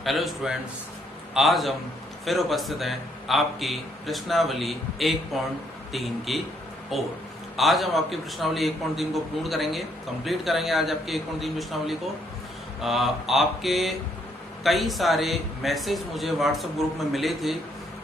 Hello students, आज हम फिर उपस्थित हैं आपकी प्रश्नावली 1.3 की ओर। आज हम आपकी प्रश्नावली 1.3 को पूर्ण करेंगे, कंप्लीट करेंगे आज आपके 1.3 प्रश्नावली को। आपके कई सारे मैसेज मुझे व्हाट्सएप ग्रुप में मिले थे,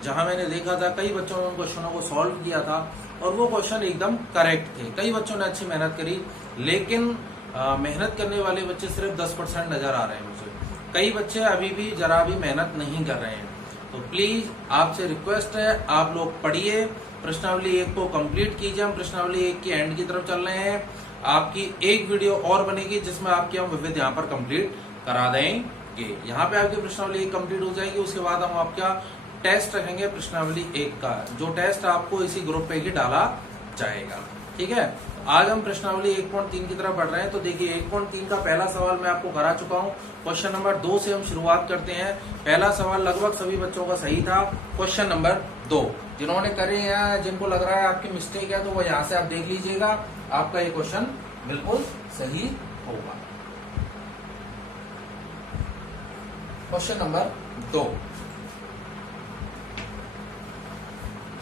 जहां मैंने देखा था कई बच्चों ने उन क्वेश्चनों को सॉल्व किया था और वो क्वेश्चन एकदम करेक्ट थे। कई बच्चों ने अच्छी मेहनत करी, लेकिन मेहनत करने वाले बच्चे सिर्फ 10% नजर आ रहे हैं मुझे। कई बच्चे अभी भी जरा भी मेहनत नहीं कर रहे हैं। तो प्लीज आपसे रिक्वेस्ट है, आप लोग पढ़िए, प्रश्नावली 1 को कंप्लीट कीजिए। हम प्रश्नावली 1 के एंड की तरफ चल रहे हैं। आपकी एक वीडियो और बनेगी जिसमें आपकी हम विविध यहाँ पर कंप्लीट करा देंगे। यहाँ पे आपकी प्रश्नावली 1 कंप्लीट हो जाएगी। उसके बाद हम आपका टेस्ट रखेंगे प्रश्नावली 1 का, जो टेस्ट आपको इसी ग्रुप पे ही डाला जाएगा। ठीक है, आज हम प्रश्नावली 1.3 की तरफ बढ़ रहे हैं। तो देखिए 1.3 का पहला सवाल मैं आपको करा चुका हूं। क्वेश्चन नंबर 2 से हम शुरुआत करते हैं। पहला सवाल लगभग सभी बच्चों का सही था। क्वेश्चन नंबर 2 जिन्होंने करे हैं, जिनको लग रहा है आपकी मिस्टेक है, तो वो यहाँ से आप देख लीजिएगा, आपका ये क्वेश्चन बिल्कुल सही होगा। क्वेश्चन नंबर 2,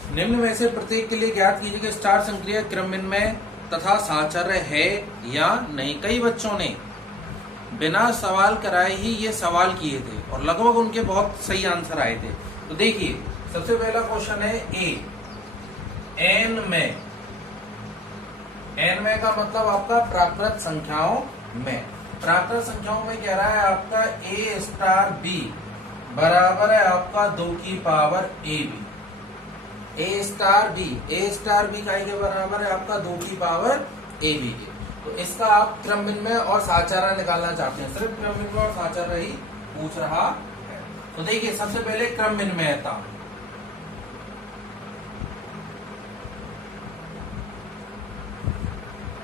निम्न में से प्रत्येक के लिए ज्ञात कीजिए कि स्टार संक्रिया क्रमविन्मय तथा साहचर्य है या नहीं। कई बच्चों ने बिना सवाल कराए ही ये सवाल किए थे और लगभग उनके बहुत सही आंसर आए थे। तो देखिए सबसे पहला क्वेश्चन है एन में का मतलब आपका प्राकृत संख्याओं में। प्राकृत संख्याओं में कह रहा है आपका ए स्टार बी बराबर है आपका 2 की power A B. A star B का के बराबर है आपका 2 की पावर ए बी के। तो इसका आप क्रमविन्मय और साहचर्य निकालना चाहते हैं, सिर्फ क्रमविन्मय और साहचर्य ही पूछ रहा है। तो देखिए सबसे पहले क्रमविन्मयता।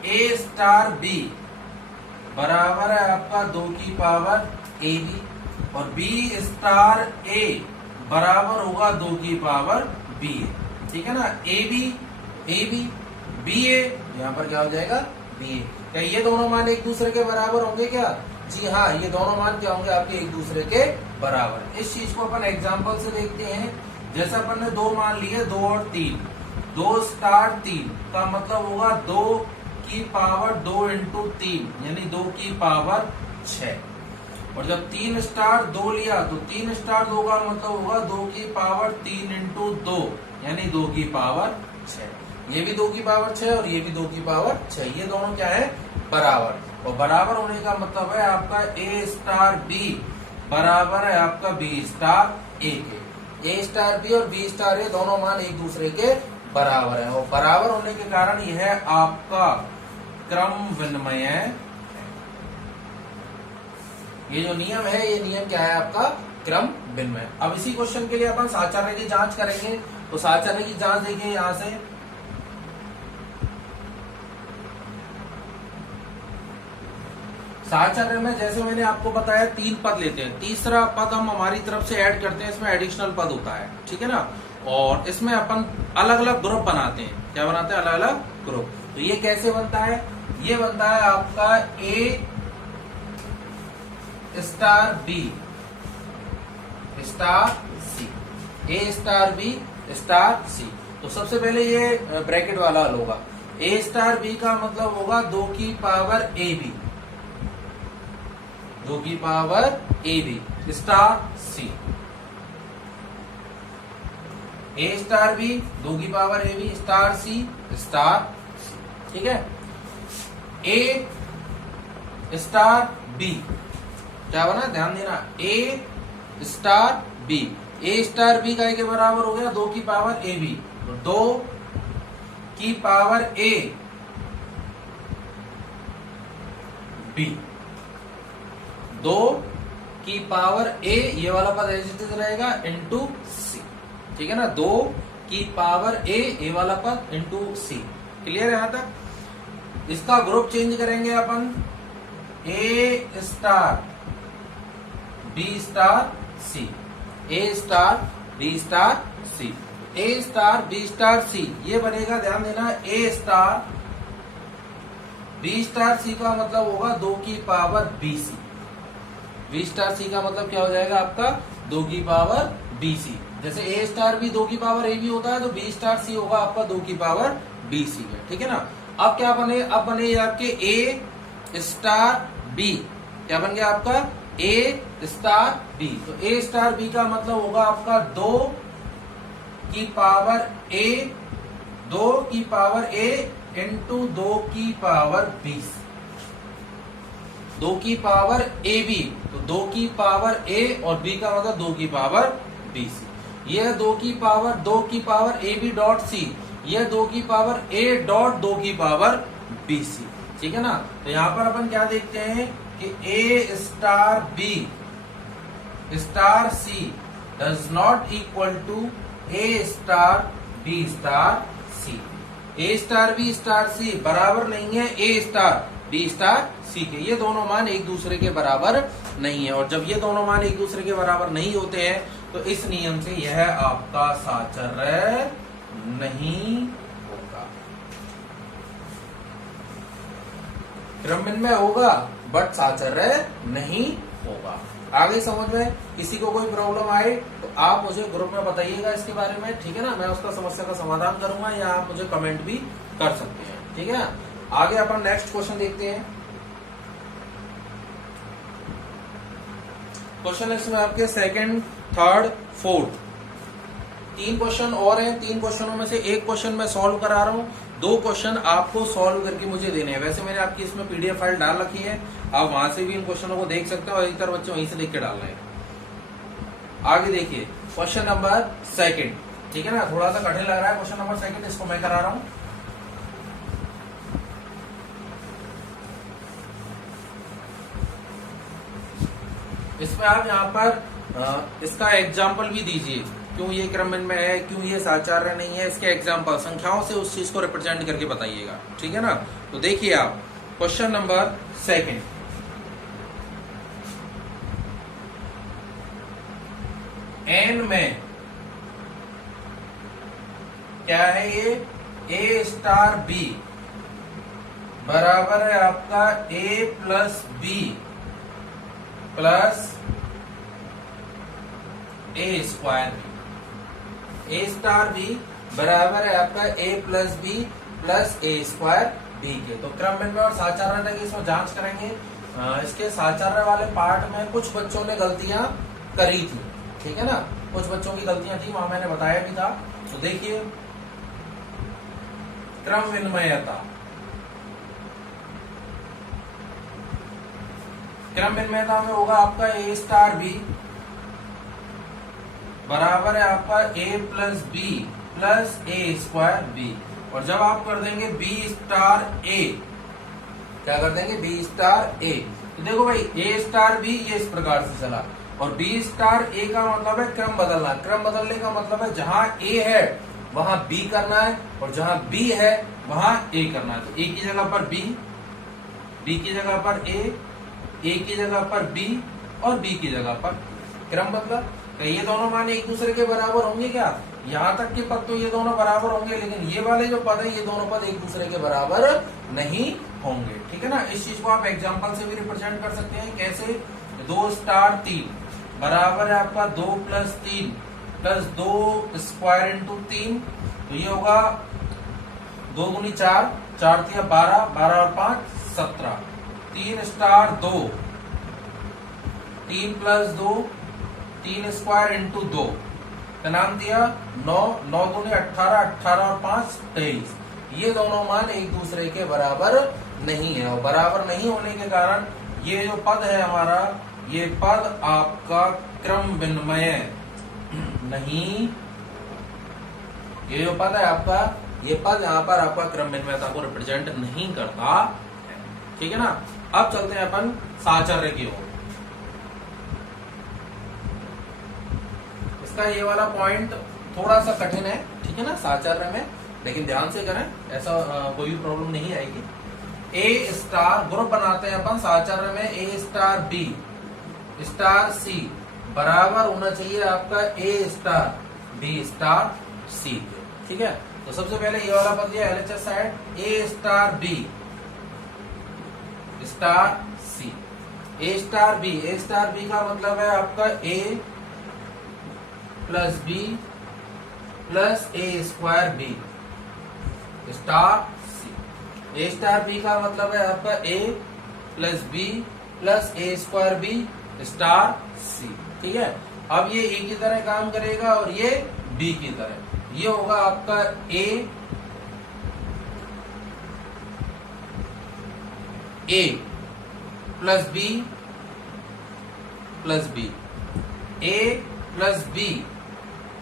ए स्टार बी बराबर है आपका 2 की पावर ए बी और बी स्टार ए बराबर होगा 2 की पावर बी ए। ठीक है ना, ए बी बी ए, यहाँ पर क्या हो जाएगा बी ए। क्या ये दोनों मान एक दूसरे के बराबर होंगे क्या? जी हाँ, ये दोनों मान क्या होंगे आपके एक दूसरे के बराबर। इस चीज को अपन एग्जांपल से देखते हैं। जैसे अपन ने 2 मान लिए, 2 और 3, 2 स्टार 3 का मतलब होगा 2 की पावर 2 इंटू 3 यानी 2 की पावर 6। और जब 3 स्टार 2 लिया तो 3 स्टार 2 का मतलब होगा 2 की पावर 3 इंटू 2 यानी 2 की पावर 6। ये भी 2 की पावर 6 और ये भी 2 की पावर 6। ये दोनों क्या है? बराबर। और बराबर होने का मतलब है आपका ए स्टार बी बराबर है आपका बी स्टार ए के। ए स्टार बी और बी स्टार ए दोनों मान एक दूसरे के बराबर है और बराबर होने के कारण यह आपका क्रमविन्मय है। ये जो नियम है, ये नियम क्या है आपका? क्रमविन्मय। अब इसी क्वेश्चन के लिए अपन साहचर्य की जांच करेंगे। तो साहचर्य की जांच देखिए यहां से, साहचर्य में जैसे मैंने आपको बताया 3 पद लेते हैं, तीसरा पद हम हमारी तरफ से ऐड करते हैं, इसमें एडिशनल पद होता है। ठीक है ना, और इसमें अपन अलग अलग ग्रुप बनाते हैं। क्या बनाते हैं? अलग अलग ग्रुप। तो ये कैसे बनता है? ये बनता है आपका ए star B star C, A star B star C. तो सबसे पहले ये ब्रैकेट वाला हल होगा। ए स्टार बी का मतलब होगा 2 की पावर ए बी, 2 की power A B star C. A star B 2 की power A B star C star C. ठीक है, ए स्टार बी क्या बना? ध्यान देना, A star B. A star B का के बराबर हो गया 2 की पावर ए बी। तो 2 की पावर ए बी, 2 की पावर ए, ये वाला पद एज रहेगा इंटू सी। ठीक है ना, 2 की पावर ए, ये वाला पद इंटू सी। क्लियर है यहां तक? इसका ग्रुप चेंज करेंगे अपन, A star B star C, A star B star C, A star B star C. ये बनेगा, ध्यान देना, A star B star C का मतलब होगा 2 की power B C. B star C का मतलब क्या हो जाएगा आपका 2 की पावर बी सी। जैसे ए स्टार बी 2 की पावर ए बी होता है, तो बी स्टार सी होगा आपका 2 की पावर बी सी है, ठीक है ना। अब क्या बने, अब बने आपके ए स्टार बी, क्या बन गया आपका ए स्टार बी। तो ए स्टार बी का मतलब होगा आपका 2 की पावर ए, 2 की पावर ए इंटू 2 की पावर 20, 2 की पावर ए बी, तो 2 की पावर ए और बी का मतलब 2 की पावर बी सी। यह 2 की power A B dot C, यह 2 की पावर ए डॉट 2 की पावर बी सी, ठीक है ना। तो यहां पर अपन क्या देखते हैं कि A star B star C does not equal to A star B star C. A star B star C बराबर नहीं है A star B star C के। ये दोनों मान एक दूसरे के बराबर नहीं है, और जब ये दोनों मान एक दूसरे के बराबर नहीं होते हैं तो इस नियम से यह आपका साचर्य नहीं होगा। क्रमविन्मय होगा बट साचर्य नहीं होगा। आगे समझ में किसी को कोई प्रॉब्लम आए तो आप मुझे ग्रुप में बताइएगा इसके बारे में, ठीक है ना। मैं उसका समस्या का समाधान करूंगा, या आप मुझे कमेंट भी कर सकते हैं, ठीक है। आगे अपन नेक्स्ट क्वेश्चन देखते हैं। क्वेश्चन इसमें आपके सेकंड, थर्ड, फोर्थ 3 क्वेश्चन और हैं। 3 क्वेश्चनों में से एक क्वेश्चन मैं सॉल्व करा रहा हूं, 2 क्वेश्चन आपको सॉल्व करके मुझे देने हैं। वैसे मैंने आपकी इसमें पीडीएफ फाइल डाल रखी है, आप वहां से भी इन क्वेश्चनों को देख सकते हो, और अधिकतर बच्चे वहीं से देख के डाल रहे हैं। आगे देखिए क्वेश्चन नंबर 2, ठीक है ना। थोड़ा सा कठिन लग रहा है क्वेश्चन नंबर 2, इसको मैं करा रहा हूं। इसमें आप यहाँ पर इसका एग्जाम्पल भी दीजिए, क्यों ये क्रमविन्मय है, क्यों ये साचार्य नहीं है, इसके एग्जाम्पल संख्याओं से उस चीज को रिप्रेजेंट करके बताइएगा, ठीक है ना। तो देखिए आप क्वेश्चन नंबर 2, एन में क्या है ये, ए स्टार बी बराबर है आपका A plus B plus A square B. A star B बराबर है आपका A plus B plus A square B के। तो क्रमविन्मय और साचार्य की इसमें जांच करेंगे। इसके साचार्य वाले पार्ट में कुछ बच्चों ने गलतियां करी थी, ठीक है ना। कुछ बच्चों की गलतियां थी, वहां मैंने बताया भी था। तो देखिए क्रमविन्मयता, क्रमविन्मयता में होगा आपका ए स्टार बी बराबर है आपका A plus B plus A square B. और जब आप कर देंगे बी स्टार ए, क्या कर देंगे बी स्टार ए, तो देखो भाई ए स्टार बी ये इस प्रकार से चला, और बी स्टार ए का मतलब है क्रम बदलना। क्रम बदलने का मतलब है जहां ए है वहां बी करना है, और जहां बी है वहां ए करना है। तो ए की जगह पर बी, बी की जगह पर ए की जगह पर बी, और बी की जगह पर क्रम बदला। तो ये दोनों मान एक दूसरे के बराबर होंगे क्या? यहाँ तक के पद तो ये दोनों बराबर होंगे, लेकिन ये वाले जो पद है ये दोनों पद एक दूसरे के बराबर नहीं होंगे, ठीक है ना। इस चीज को आप एग्जांपल से भी रिप्रेजेंट कर सकते हैं। कैसे? 2 स्टार 3 बराबर है आपका 2 प्लस 3 प्लस 2 स्क्वायर इंटू 3, तो ये होगा 2 दूनी 4, 4 तिया 12, 12 और 5 17। 3 स्टार 2, 3 प्लस 2, 3 स्क्वायर इंटू 2 का नाम दिया 9, 9 दूनी 18, 18 और 5 23। ये दोनों मान एक दूसरे के बराबर नहीं है, और बराबर नहीं होने के कारण ये जो पद है हमारा, ये पद आपका क्रमविन्मय नहीं, ये जो पद है आपका, ये पद यहाँ पर आपका क्रमविन्मयता को रिप्रेजेंट नहीं करता है, ठीक है ना। अब चलते हैं अपन साचर्य की ओर। इसका ये वाला पॉइंट थोड़ा सा कठिन है, ठीक है ना, साचर्य में, लेकिन ध्यान से करें, ऐसा कोई भी प्रॉब्लम नहीं आएगी। ए स्टार ग्रुप बनाते हैं अपन साचर्य में, ए स्टार बी स्टार सी बराबर होना चाहिए आपका ए स्टार बी स्टार सी, ठीक है। तो सबसे पहले ये वाला पद लिया LHS side, A star B star C, A star B, A star B का मतलब है आपका A plus B plus A square B star C. A star B का मतलब है आपका A plus B plus A square B star C. ठीक है, अब ये ए की तरह काम करेगा और ये बी की तरह। ये होगा आपका A plus B plus B, A plus B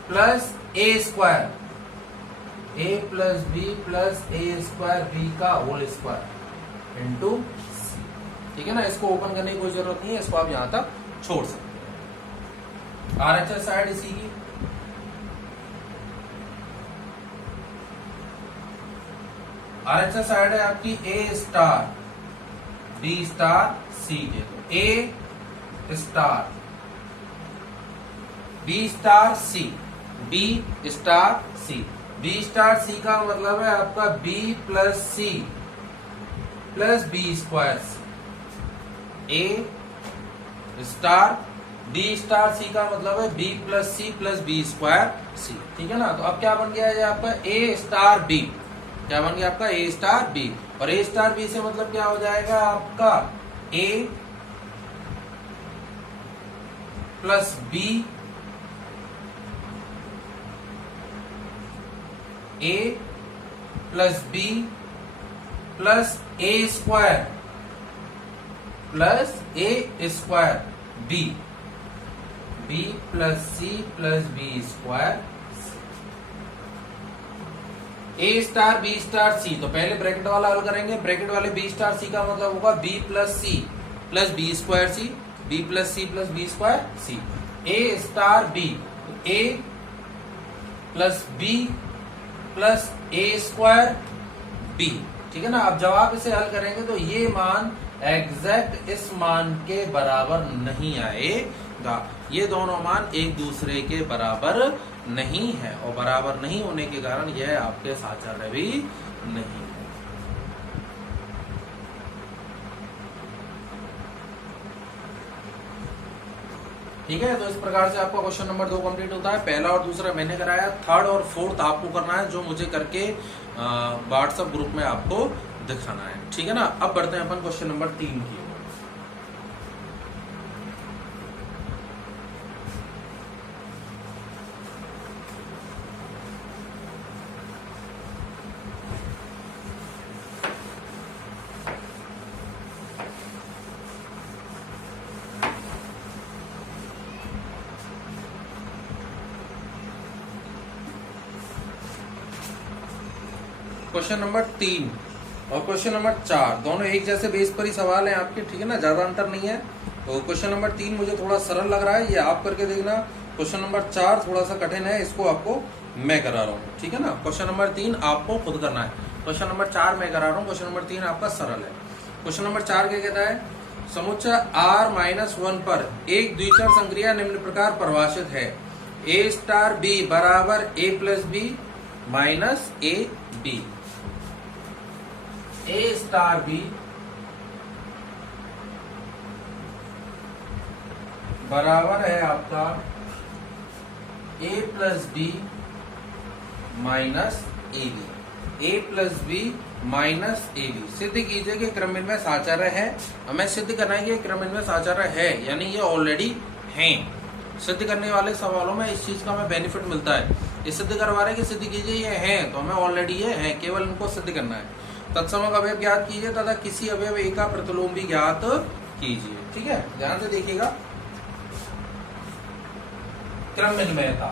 plus A square, A plus B plus A square B का होल स्क्वायर इंटू सी। ठीक है ना, इसको ओपन करने की कोई जरूरत नहीं है, इसको आप यहां तक छोड़ सकते हैं। आरएचएस साइड इसी की, आरएचएस साइड है आपकी A star B star C के। तो A star B star C, B star C, B star C का मतलब है आपका B plus C plus B square C. A star B star C का मतलब है B plus C plus B square C. ठीक है ना, तो अब क्या बन गया है आपका ए स्टार बी, क्या बन गया आपका ए स्टार बी। और ए स्टार बी से मतलब क्या हो जाएगा आपका A plus B, A plus B plus A square plus A square B, B plus C plus B square A star B star C. तो पहले ब्रैकेट वाला हल करेंगे। ब्रैकेट वाले बी स्टार सी का मतलब होगा B plus C plus B square C, B plus C plus B square C. A star B, A plus B plus A square B. ठीक है ना, अब जब आप इसे हल करेंगे तो ये मान एग्जैक्ट इस मान के बराबर नहीं आएगा। ये दोनों मान एक दूसरे के बराबर नहीं है और बराबर नहीं होने के कारण यह आपके साचार्य भी नहीं है। ठीक है, तो इस प्रकार से आपका क्वेश्चन नंबर 2 कंप्लीट होता है। पहला और दूसरा मैंने कराया, थर्ड और फोर्थ आपको करना है, जो मुझे करके व्हाट्सएप ग्रुप में आपको दिखाना है। ठीक है ना, अब बढ़ते हैं अपन क्वेश्चन नंबर 3 की। क्वेश्चन नंबर 3 और क्वेश्चन नंबर 4 दोनों एक जैसे बेस पर ही सवाल हैं आपके। ठीक है ना, ज्यादा अंतर नहीं है। तो क्वेश्चन नंबर 3 मुझे थोड़ा सरल लग रहा है, ये आप करके देखना। क्वेश्चन नंबर 4 थोड़ा सा कठिन है, इसको आपको मैं करा रहा हूँ। ठीक है ना, क्वेश्चन नंबर 3 आपको खुद करना है, क्वेश्चन नंबर 4 मैं करा रहा हूँ, क्वेश्चन नंबर 3 आपका सरल है। क्वेश्चन नंबर 4 क्या कहता है, समुच्चय R-1 पर एक द्विचर संक्रिया निम्न प्रकार परिभाषित है, ए स्टार बी बराबर A plus B minus A B. A star B बराबर है आपका A plus B minus A B, A plus B minus A B. सिद्ध कीजिए कि क्रमन्वय साचार्य है। हमें सिद्ध करना है कि क्रमन्वय साचार्य है, यानी ये ऑलरेडी हैं। सिद्ध करने वाले सवालों में इस चीज का हमें बेनिफिट मिलता है। ये सिद्ध करवा रहे हैं कि सिद्ध कीजिए ये हैं, तो हमें ऑलरेडी ये हैं, केवल इनको सिद्ध करना है। तत्समक अवयव ज्ञात कीजिए तथा किसी अवयव ए का प्रतिलोम भी ज्ञात कीजिए। ठीक है, ध्यान से देखिएगा। क्रमन्वयता,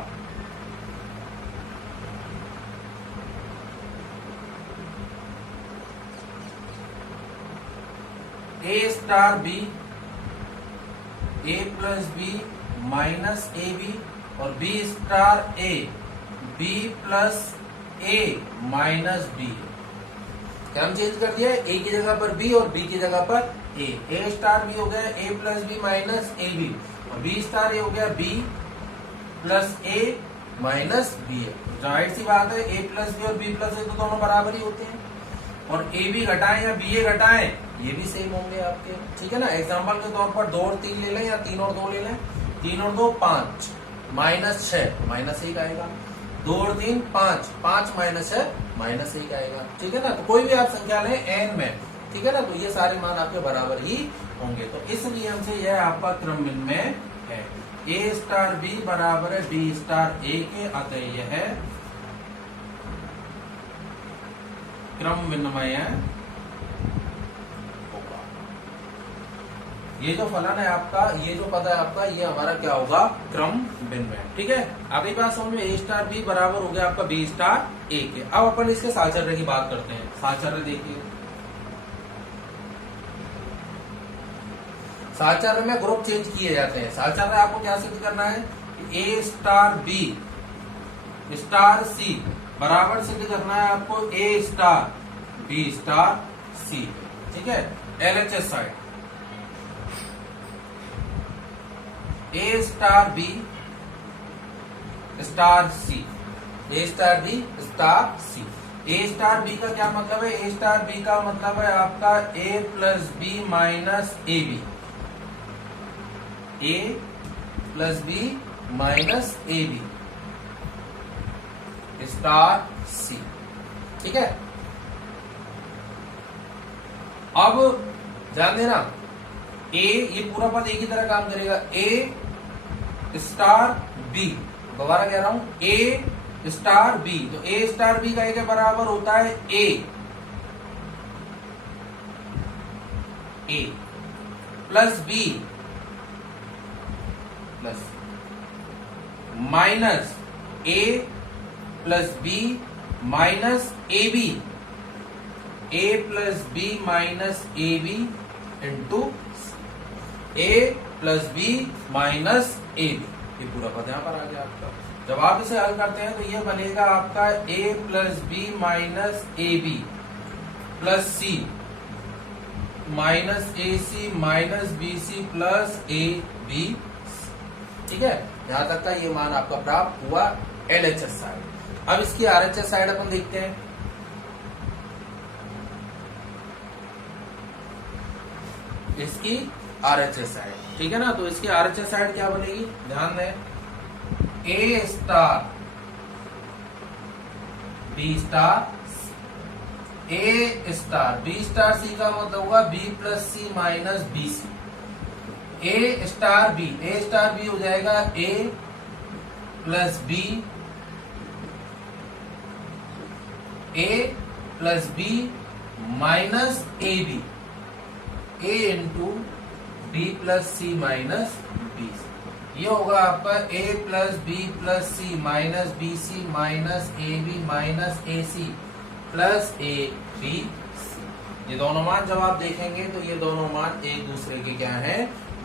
A star B A plus B minus A B और B star A B plus A minus B. क्रम चेंज कर दिया, ए की जगह पर बी और बी की जगह पर ए स्टार बी हो गया A plus B minus A B और बी स्टार ए हो गया B plus A minus B है। जाहिर सी बात है ए प्लस बी और बी प्लस ए तो दोनों बराबर ही होते हैं। और ए बी घटाएं या बी ए घटाएं, ये भी सेम होंगे आपके, ठीक है ना। एग्जाम्पल के तौर पर 2 और 3 ले लें या 3 और 2 ले लें। 3 और 2 5 माइनस 6 माइनस 1 आएगा। 2 और 3 5 5 माइनस 6 माइनस 1 आएगा, ठीक है ना। तो कोई भी आप संख्या लें एन में, ठीक है ना, तो ये सारे मान आपके बराबर ही होंगे। तो इस नियम से यह आपका क्रम विनिमय है। ए स्टार बी बराबर है बी स्टार ए के, अतः यह है क्रम विनिमय होगा। ये जो फलन है आपका, ये जो पद है आपका, ये हमारा क्या होगा, क्रम विनिमय, ठीक है। अगली बात समझ में, ए स्टार बी बराबर हो गया आपका बी स्टार ए के। अब अपन इसके साहचर्य की बात करते हैं। साहचर्य देखिए, साहचर्य में ग्रुप चेंज किए जाते हैं। साहचर्य आपको क्या सिद्ध करना है, A star B star C बराबर सिद्ध करना है आपको ए स्टार बी स्टार सी, ठीक है। LHS side, A star B star C, A star B star C. A star B का क्या मतलब है, ए स्टार बी का मतलब है आपका A plus B minus A B, A plus B minus A B star C, ठीक है। अब ध्यान देना, ए ये पूरा पद एक ही तरह काम करेगा। ए स्टार बी, दोबारा कह रहा हूं, ए स्टार बी, तो ए स्टार बी का एक बराबर होता है A plus B plus minus A plus B minus A B, A plus B minus A B into A plus B minus A B, ये पूरा पद यहां पर आ गया आपका। जब आप इसे हल करते हैं तो ये बनेगा आपका A plus B minus A B plus C minus A C minus B C plus A B, ठीक है। यहां तक का ये मान आपका प्राप्त हुआ एलएचएस साइड। अब इसकी आरएचएस साइड अपन देखते हैं। इसकी आरएचएस साइड, ठीक है ना। तो इसकी आरएचएस साइड क्या बनेगी, ध्यान दें, A star B star A star B star C का मतलब होगा B plus C minus B C. A star B हो जाएगा A plus B, A plus B minus A B, A into B plus C minus B. ये होगा आपका A plus B plus C minus B C minus A B minus A C plus A B C. ये दोनों मान जब आप देखेंगे तो ये दोनों मान एक दूसरे के क्या है,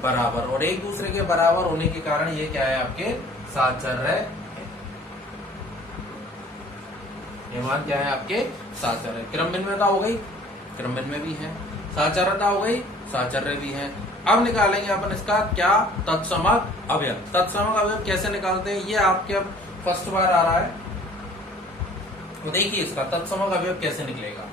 बराबर, और एक दूसरे के बराबर होने के कारण ये क्या है, आपके साहचर्य है। ये मान क्या है, आपके साहचर्य। क्रम विनिमयता हो गई, क्रम विनिमय भी है, साहचर्यता हो गई, साहचर्य भी है। अब निकालेंगे अपन इसका क्या, तत्समक अवयव। तत्समक अवयव कैसे निकालते हैं, ये आपके अब फर्स्ट बार आ रहा है, तो देखिए इसका तत्समक अवयव कैसे निकलेगा।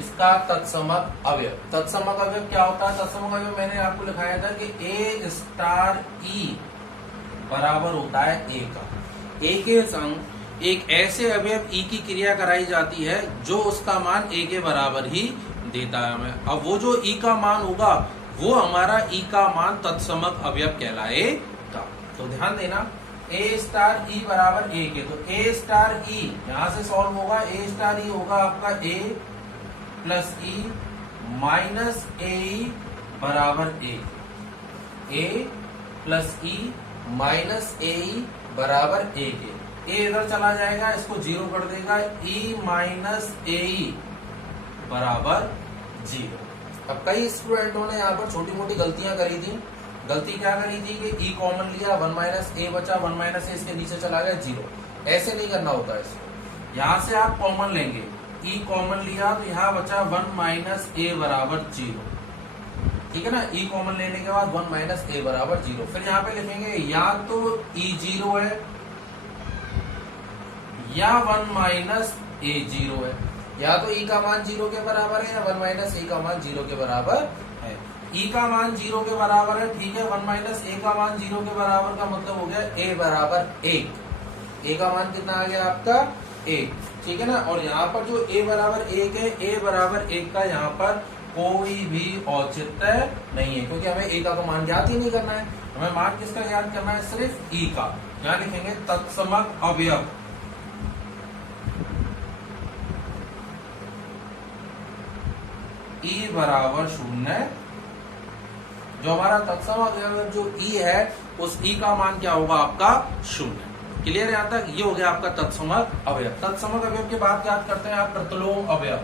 इसका तत्समक अवयव, तत्समक अवयव क्या होता है, तत्समक अवयव मैंने आपको लिखाया था कि ए स्टार ई बराबर होता है ए का। ए के संग एक ऐसे अवयव ई की क्रिया कराई जाती है जो उसका मान ए के बराबर ही देता है हमें। अब वो जो ई का मान होगा वो हमारा ई का मान तत्समक अवयव कहलाएगा। तो ध्यान देना, ए स्टार ई बराबर ए के, तो ए स्टार ई यहां से सॉल्व होगा, ए स्टार ई होगा आपका ए प्लस ई माइनस ए बराबर ए प्लस ई माइनस ए बराबर ए के। ए इधर चला जाएगा, इसको जीरो कर देगा, ई माइनस ए बराबर जीरो। अब कई स्टूडेंटों ने यहाँ पर छोटी मोटी गलतियां करी थी। गलती क्या करी थी कि ई कॉमन लिया, 1 माइनस ए बचा, 1 माइनस ए इसके नीचे चला गया 0। ऐसे नहीं करना होता है इसको। यहां से आप कॉमन लेंगे, ई कॉमन लिया तो यहाँ बचा 1 माइनस ए बराबर 0। ठीक है ना, ई कॉमन लेने के बाद 1 माइनस ए बराबर 0। फिर यहाँ पे लिखेंगे या तो ई 0 है या 1 माइनस ए 0 है। या तो ई का मान 0 के बराबर है या 1 माइनस ए का मान 0 के बराबर है। ई का मान 0 के बराबर है, ठीक है। 1 माइनस ए का मान 0 के बराबर का मतलब हो गया ए बराबर 1। ए का मान कितना आ गया आपका 1, ठीक है ना। और यहाँ पर जो ए बराबर 1 है, ए बराबर 1 का यहाँ पर कोई भी औचित्य नहीं है, क्योंकि हमें ए का मान ज्ञात ही नहीं करना है। हमें मान किसका ज्ञात करना है, सिर्फ ई का। यहाँ लिखेंगे तत्समक अवयव ई बराबर 0। जो हमारा तत्समक अवयव जो ई है, उस ई का मान क्या होगा आपका 0। क्लियर है यहां तक? ये हो गया आपका तत्समक अवयव। तत्समक अवयव के बाद याद करते हैं आप प्रतिलोम अवयव।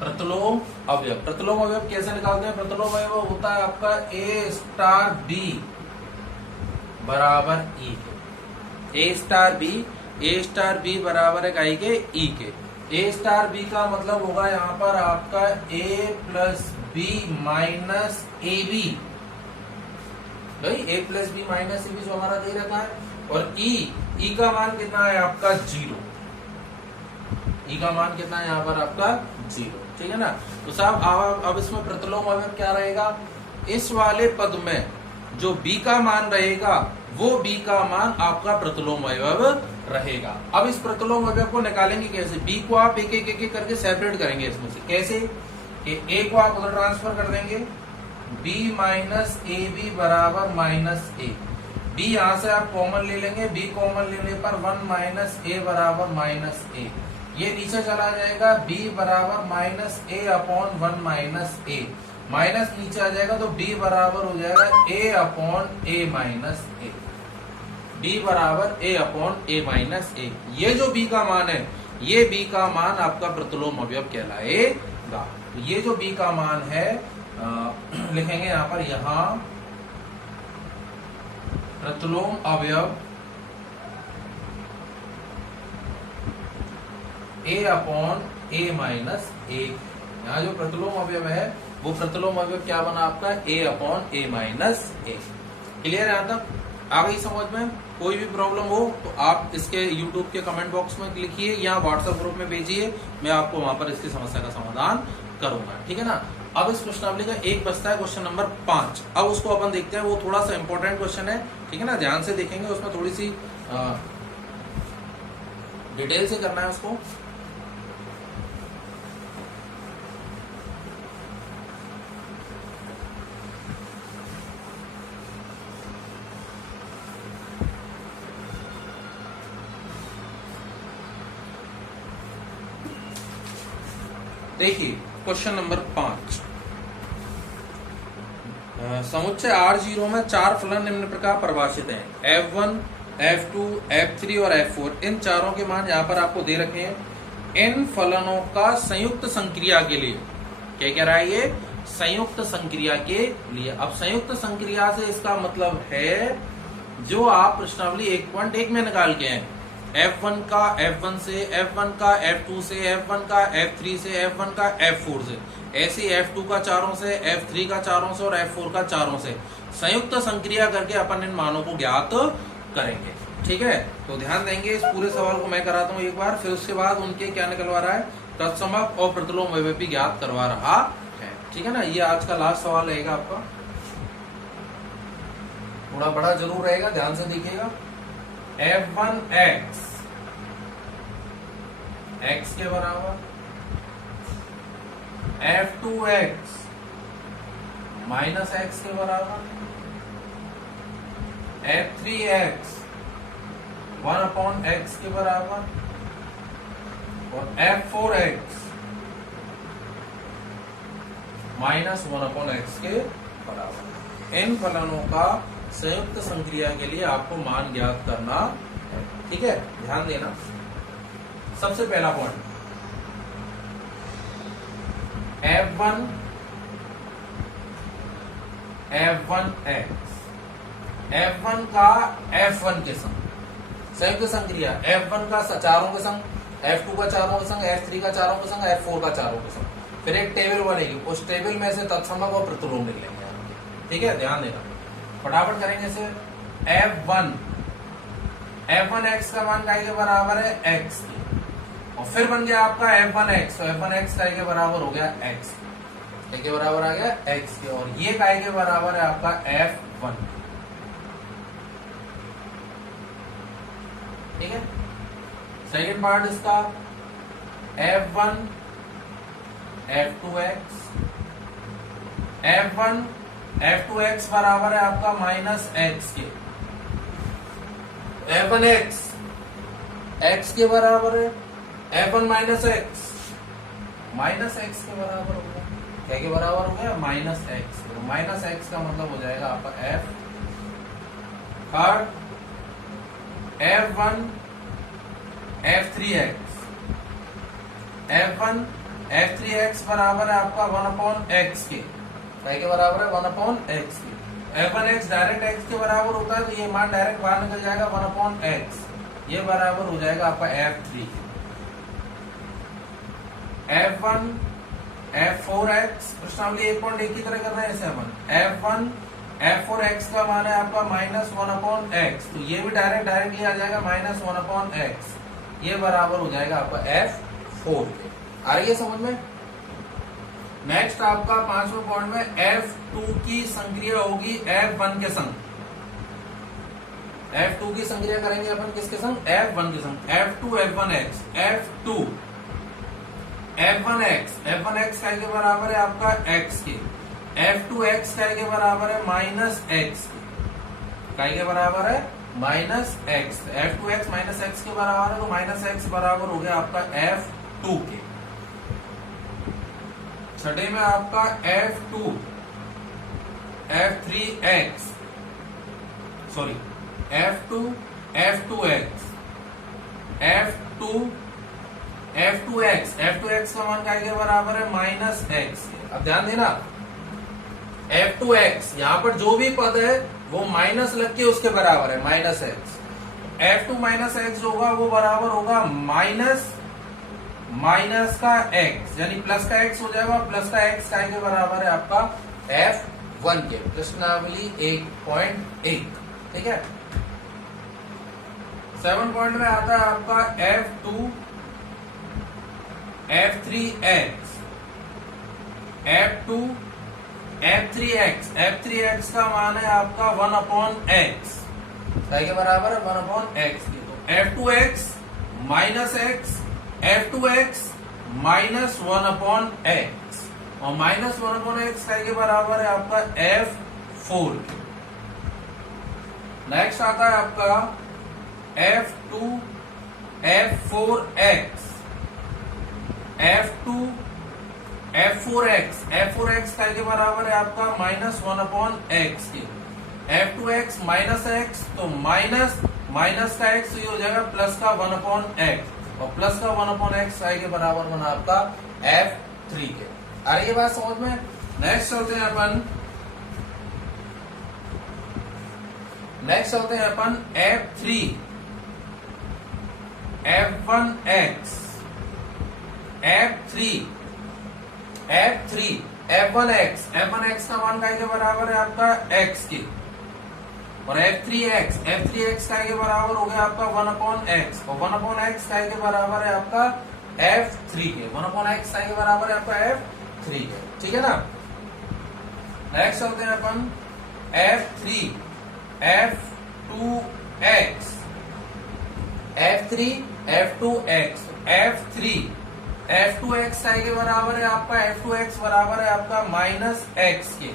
प्रतिलोम अवयव, प्रतिलोम अवयव कैसे निकालते हैं? प्रतिलोम अवयव होता है आपका ए स्टार बी बराबर ई के। ए स्टार बी बराबर है काई के ई के। ए स्टार बी का मतलब होगा यहाँ पर आपका A plus B minus A B. भाई A plus B minus A B जो हमारा दे रखा है। और ई का मान कितना है आपका 0। ई का मान कितना है यहाँ पर आपका 0, ठीक है ना। तो साहब अब इसमें प्रतिलोम अवयव क्या रहेगा? इस वाले पद में जो b का मान रहेगा वो b का मान आपका प्रतिलोम अवयव रहेगा। अब इस प्रतिलोम अवयव को निकालेंगे कैसे? b को आप एक एक करके सेपरेट करेंगे इसमें से। कैसे कि a को आप उधर ट्रांसफर कर देंगे, b माइनस ए बी बराबर माइनस ए। b यहां से आप कॉमन ले लेंगे, b कॉमन लेने पर 1 माइनस ए बराबर माइनस ए। ये नीचे चला जाएगा, b बराबर माइनस ए अपॉन 1 माइनस ए। माइनस नीचे आ जाएगा तो b बराबर हो जाएगा a upon A minus A. b बराबर a अपॉन ए माइनस ए। ये जो b का मान है, ये b का मान आपका प्रतिलोम अवयव कहलाएगा। तो ये जो b का मान है लिखेंगे यहाँ पर, यहाँ प्रतिलोम अवयव a अपॉन ए माइनस ए। यहाँ जो प्रतिलोम अवयव है वो प्रतिलोम अवयव क्या बना आपका a upon A minus A. Clear है यहाँ तक? आ गई समझ में? कोई भी प्रॉब्लम हो तो आप इसके YouTube के कमेंट बॉक्स में लिखिए या व्हाट्सएप ग्रुप में भेजिए, मैं आपको वहां पर इसकी समस्या का समाधान करूंगा, ठीक है ना। अब इस प्रश्नावली का एक बचता है क्वेश्चन नंबर 5। अब उसको अपन देखते हैं, वो थोड़ा सा इंपॉर्टेंट क्वेश्चन है, ठीक है ना। ध्यान से देखेंगे, उसमें थोड़ी सी डिटेल से करना है उसको। देखिए क्वेश्चन नंबर 5, समुच्चय R0 में 4 फलन निम्न प्रकार परिभाषित हैं। F1, F2, F3 और F4। इन चारों के मान यहाँ पर आपको दे रखे हैं। इन फलनों का संयुक्त संक्रिया के लिए, क्या कह रहा है ये? संयुक्त संक्रिया के लिए। अब संयुक्त संक्रिया से इसका मतलब है जो आप प्रश्नावली 1.1 में निकाल के हैं, F1 का F1 से, F1 का F2 से, F1 का F3 से, F1 का F4 से, ऐसे F2 का चारों से, F3 का चारों से और F4 का चारों से संयुक्त संक्रिया करके अपन इन मानों को ज्ञात करेंगे, ठीक है। तो ध्यान देंगे, इस पूरे सवाल को मैं कराता हूं एक बार, फिर उसके बाद उनके क्या निकलवा रहा है, तत्समक और प्रतिलोम अवयव भी ज्ञात करवा रहा है, ठीक है ना। ये आज का लास्ट सवाल रहेगा आपका, थोड़ा बड़ा जरूर रहेगा, ध्यान से देखिएगा। F1x x के बराबर, F2x माइनस x के बराबर, F3x 1 अपॉन x के बराबर और F4x माइनस 1 अपॉन x के बराबर। इन फलनों का संयुक्त संक्रिया के लिए आपको मान ज्ञात करना है, ठीक है। ध्यान देना। सबसे पहला पॉइंट, F1 F1x F1 का F1 के संग संयुक्त संक्रिया F1 का चारों के संग, F2 का चारों के संग, F3 का चारों के संग, F4 का चारों के संग, फिर एक टेबल बनेगी, उस टेबल में से तत्समक और प्रतिलोम निकलेंगे। ठीक है, ध्यान देना, फटाफट करेंगे इसे। F1x का मान काय के बराबर है x की, और फिर बन गया आपका F1x, तो F1x काय के बराबर हो गया x, काय के बराबर आ गया x के, और ये काय के बराबर है आपका F1। ठीक है, सेकेंड पार्ट इसका F1 F2x, F1 F2x बराबर है आपका माइनस x के, F1x x के बराबर है, F1 माइनस x के बराबर हो गया, क्या के बराबर हो गया माइनस x, तो माइनस x का मतलब हो जाएगा आपका F। Third F1 F3x, F1 F3x बराबर है आपका 1/x के, क्या के बराबर है 1/x के, F1x डायरेक्ट x के बराबर होता है, तो ये मान डायरेक्ट बाहर निकल जाएगा 1/x, ये बराबर हो जाएगा आपका F3। F1 F4x, प्रश्नावली 1.1 की तरह करना है इसे अपन, F1 F4x का मान है आपका -1/x, तो ये भी डायरेक्टली आ जाएगा -1/x, ये बराबर हो जाएगा आपका F4 के। आ रही है समझ में। नेक्स्ट आपका 5वें पॉइंट में F2 की संक्रिया होगी F1 के संग, F2 की संक्रिया करेंगे अपन किसके संग, F1 के संग, F2 F1x, F2 F1x काय के बराबर है आपका x के, F2x काय के बराबर है -x के, काय के बराबर है -x, F2x -x के बराबर है, तो -x बराबर हो गया आपका F2 के। छठे में आपका F2 F3x, sorry F2 F2x, F2x का मान काय के बराबर है -x के। अब ध्यान देना, F2x यहां पर जो भी पद है वो माइनस लग के उसके बराबर है -x, F2 -x होगा वो बराबर होगा माइनस का x, यानी प्लस का x हो जाएगा, प्लस का x काय के बराबर है आपका F1 के, प्रश्नावली 1.1। ठीक है, 7 पॉइंट में आता है आपका F2 F3x, F2 F3x का मान है आपका 1/x, काय के बराबर है 1/x की, तो F2x -x, F2x -1/x, और -1/x काय के बराबर है आपका F4 की। नेक्स्ट आता है आपका F2 F4x, F2 F4x काय के बराबर है आपका -1/x की, F2x -x, तो माइनस का x, तो ये हो जाएगा प्लस का 1/x, और प्लस का 1/x काय के बराबर बना आपका F3 के। आ रही है बात समझ में। नेक्स्ट चलते हैं अपन F3 F1x, F1x का मान काय के बराबर है आपका x के, और F3x काय के बराबर हो गया आपका 1/x, और 1/x काय के बराबर है आपका F3 के, 1/x काय के बराबर है आपका F3 के। ठीक है ना। नेक्स्ट चलते हैं अपन F3 F2x, F2x काय के बराबर है आपका F2x बराबर है आपका -x के,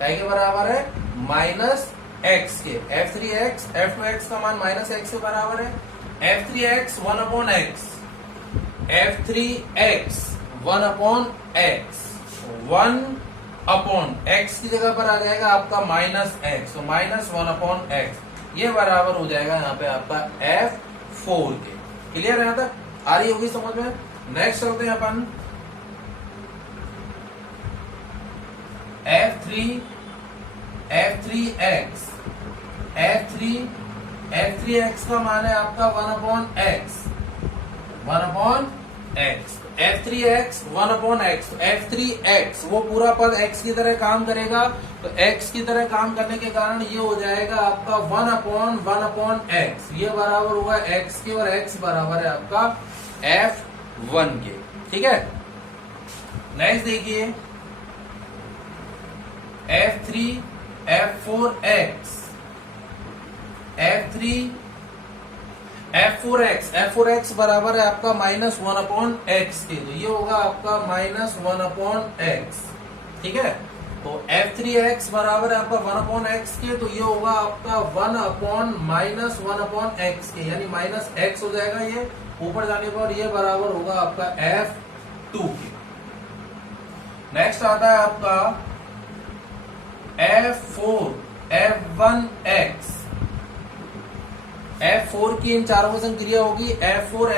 काय के बराबर है -x के, F2x का मान -x के बराबर है, F3x 1/x, F3x 1/x, 1/x की जगह पर आ जाएगा आपका -x, तो -1/x, ये बराबर हो जाएगा यहाँ पे आपका F4 के। क्लियर है यहाँ तक, आ रही होगी समझ में। नेक्स्ट चलते हैं अपन f3x का मान है आपका 1/x, 1/x। f3x 1/x, f3x वो पूरा पद x की तरह काम करेगा, तो x की तरह काम करने के कारण ये हो जाएगा आपका 1/1/x, ये बराबर होगा x के, और x बराबर है आपका f1 के। ठीक है, नेक्स्ट देखिए f4x बराबर है आपका -1/x के, तो ये होगा आपका -1/x। ठीक है, तो f3x बराबर है आपका 1/x के, तो ये होगा आपका 1/-1/x के, यानी -x हो जाएगा ये ऊपर जाने पर, ये बराबर होगा आपका f2 के। नेक्स्ट आता है आपका f4 की इन चारों में संक्रिया होगी f4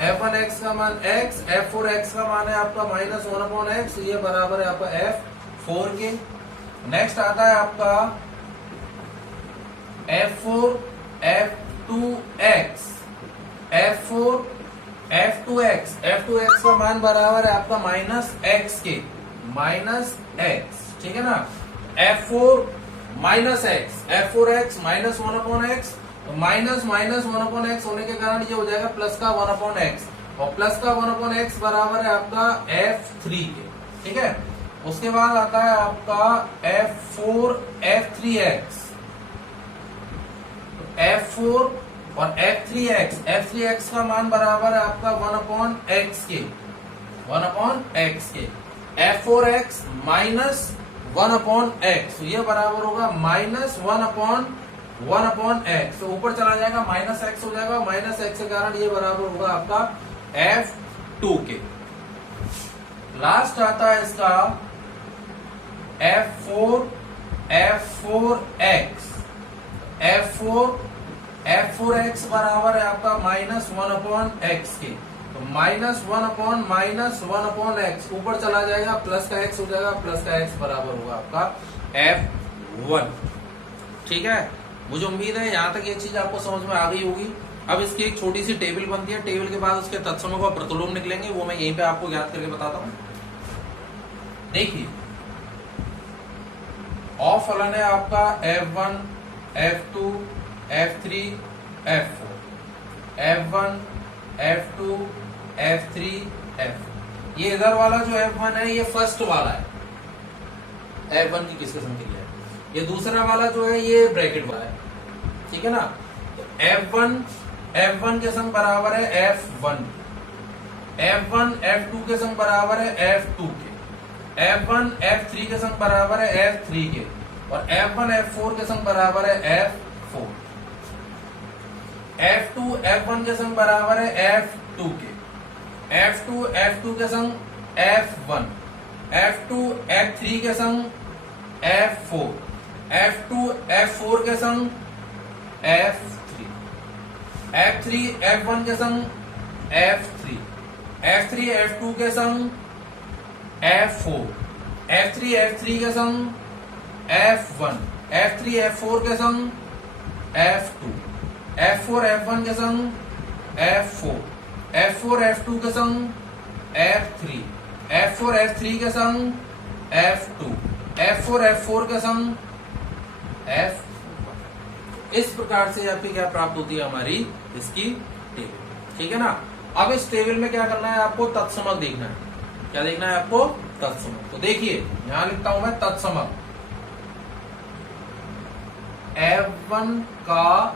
f1x का मान x, f4x का मान है आपका -1/x, ये बराबर है आपका f4 के। नेक्स्ट आता है आपका f2x का मान बराबर है आपका -x के, -x। ठीक है ना, f4x -1/x, -1/x होने के कारण ये हो जाएगा प्लस का 1/x, और प्लस का 1/x बराबर है आपका f3 के। ठीक है, उसके बाद आता है आपका f3x और f3x का मान बराबर है आपका 1/x के, 1/x के। f4x -1/x, तो ये बराबर होगा -1/1/x, तो ऊपर चला जाएगा -x हो जाएगा, -x के कारण ये बराबर होगा आपका f2 के। लास्ट आता है इसका f4x बराबर है आपका -1/x के, तो -1/-1/x ऊपर चला जाएगा, प्लस का x हो जाएगा, प्लस का x बराबर होगा आपका f1। ठीक है, मुझे उम्मीद है यहां तक ये चीज आपको समझ में आ गई होगी। अब इसकी एक छोटी सी टेबल बनती है, टेबल के बाद उसके तत्समों का प्रतिलोम निकलेंगे, वो मैं यहीं पे आपको याद करके बताता हूं। देखिए फलन है आपका f1 f2 f3 f4, f1 f2 f3 f4। ये इधर वाला जो f1 है ये फर्स्ट वाला है, f1 की किसके संग क्रिया है। ये दूसरा वाला जो है ये ब्रैकेट वाला है। ठीक है ना, तो f1 के संग बराबर है f1, f1 f2 के संग बराबर है f2 के, f1 f3 के संग बराबर है f3 के, और f1 f4 के संग बराबर है f4। f2 f1 के संग बराबर है f2 के, f2 f2 के संग f1, f2 f3 के संग f4, f2 f4 के संग f3, f3 f1 के संग f3, f3 f2 के संग f4, f3 f3 के संग f1, f3 f4 के संग f2, f4 f1 के संग f4, f4 f2 के संग f3, f4 f3 के संग f2, f4 f4 के संग f। इस प्रकार से आपकी क्या प्राप्त होती है हमारी इसकी टेबल। ठीक है ना, अब इस टेबल में क्या करना है आपको, तत्समक देखना है। क्या देखना है आपको, तत्समक। तो देखिए यहां लिखता हूं मैं तत्समक, f1 का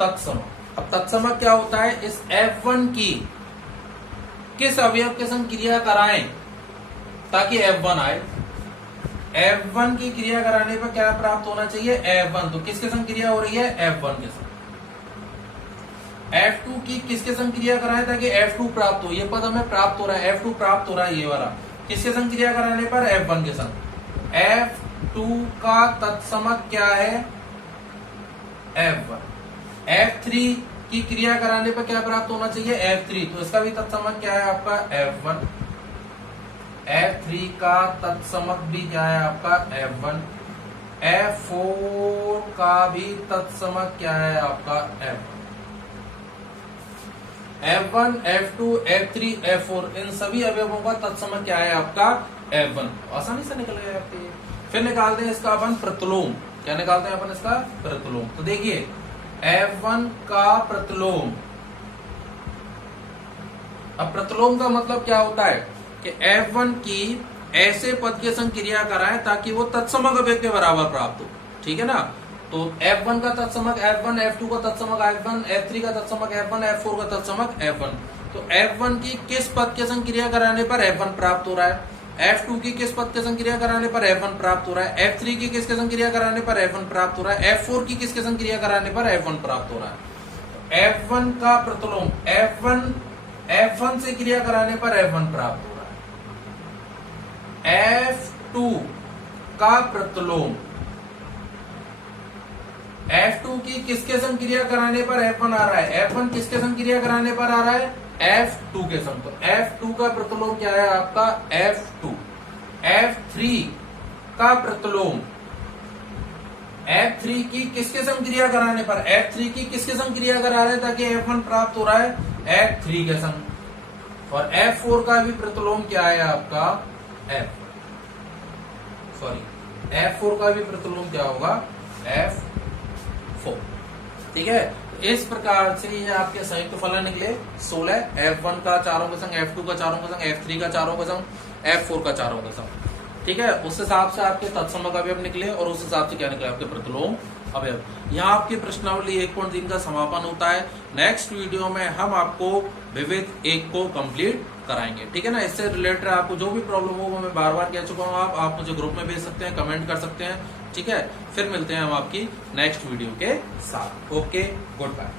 तत्समक। अब तत्समक क्या होता है, इस f1 की किस अवयव के संग क्रिया कराएं ताकि f1 आए। f1 की क्रिया कराने पर क्या प्राप्त होना चाहिए, f1। तो किसके संग क्रिया हो रही है, f1 के संग। f2 की किसके संग क्रिया कराएं ताकि f2 प्राप्त हो। ये पद हमें प्राप्त हो रहा है, f2 प्राप्त हो रहा है, ये वाला किसके संग क्रिया कराने पर, f1 के संग। f2 का तत्समक क्या है, f1। f3 की क्रिया कराने पर क्या प्राप्त होना चाहिए, F3। तो इसका भी तत्समक क्या है आपका F1। F3 का तत्समक भी क्या है आपका F1। F4 का भी तत्समक क्या है आपका F1। F1, F2, F3, F4 इन सभी अवयवों का तत्समक क्या है आपका F1। आसानी से निकल गया आपके। फिर निकालते हैं इसका अपन प्रतिलोम। क्या निकालते हैं अपन इसका प्रतिलोम। तो देखिए F1 का प्रतिलोम। अब प्रतिलोम का मतलब क्या होता है कि F1 की ऐसे पद के संग क्रिया कराएं ताकि वो तत्समक अवयव के बराबर प्राप्त हो। ठीक है ना। तो F1 का तत्समक F1, F2 का तत्समक F1, F3 का तत्समक F1, F4 का तत्समक F1। तो F1 की किस पद के संग क्रिया कराने पर F1 प्राप्त हो रहा है, F2 की किस पद के संग क्रिया कराने पर F1 प्राप्त हो रहा है, F3 की किसके संग क्रिया कराने पर F1 प्राप्त हो रहा है, F4 की किसके संग क्रिया कराने पर F1 प्राप्त हो रहा है। F1 का प्रतिलोम F1 से क्रिया कराने पर F1 प्राप्त हो रहा है। F2 का प्रतिलोम F2 की किसके संग क्रिया कराने पर F1 आ रहा है, F1 किसके संग क्रिया कराने पर आ रहा है, F2 के संग। तो F2 का प्रतिलोम क्या है आपका F2। F3 का प्रतिलोम F3 की किसके संग क्रिया कराने पर, F3 की किसके संग क्रिया करा रहे ताकि F1 प्राप्त हो रहा है F3 के संग। और F4 का भी प्रतिलोम क्या है आपका F4 का भी प्रतिलोम क्या होगा F4। ठीक है। इस प्रकार से ये आपके संयुक्त फलन निकले 16। F1 का चारों का संग, F2 का चारों का संग, F3 का चारों का संग, F4 का चारों का संग। ठीक है। उस हिसाब से आपके तत्समक अवयव निकले और उस हिसाब से क्या निकले आपके प्रतिलोम अवयव। यहाँ आपकी प्रश्नावली 1.3 का समापन होता है। नेक्स्ट वीडियो में हम आपको विविध 1 को कंप्लीट कराएंगे। ठीक है ना। इससे रिलेटेड आपको जो भी प्रॉब्लम हो वो मैं बार बार कह चुका हूँ, आप मुझे ग्रुप में भेज सकते हैं, कमेंट कर सकते हैं। ठीक है। फिर मिलते हैं हम आपकी नेक्स्ट वीडियो के साथ। Okay, good bye.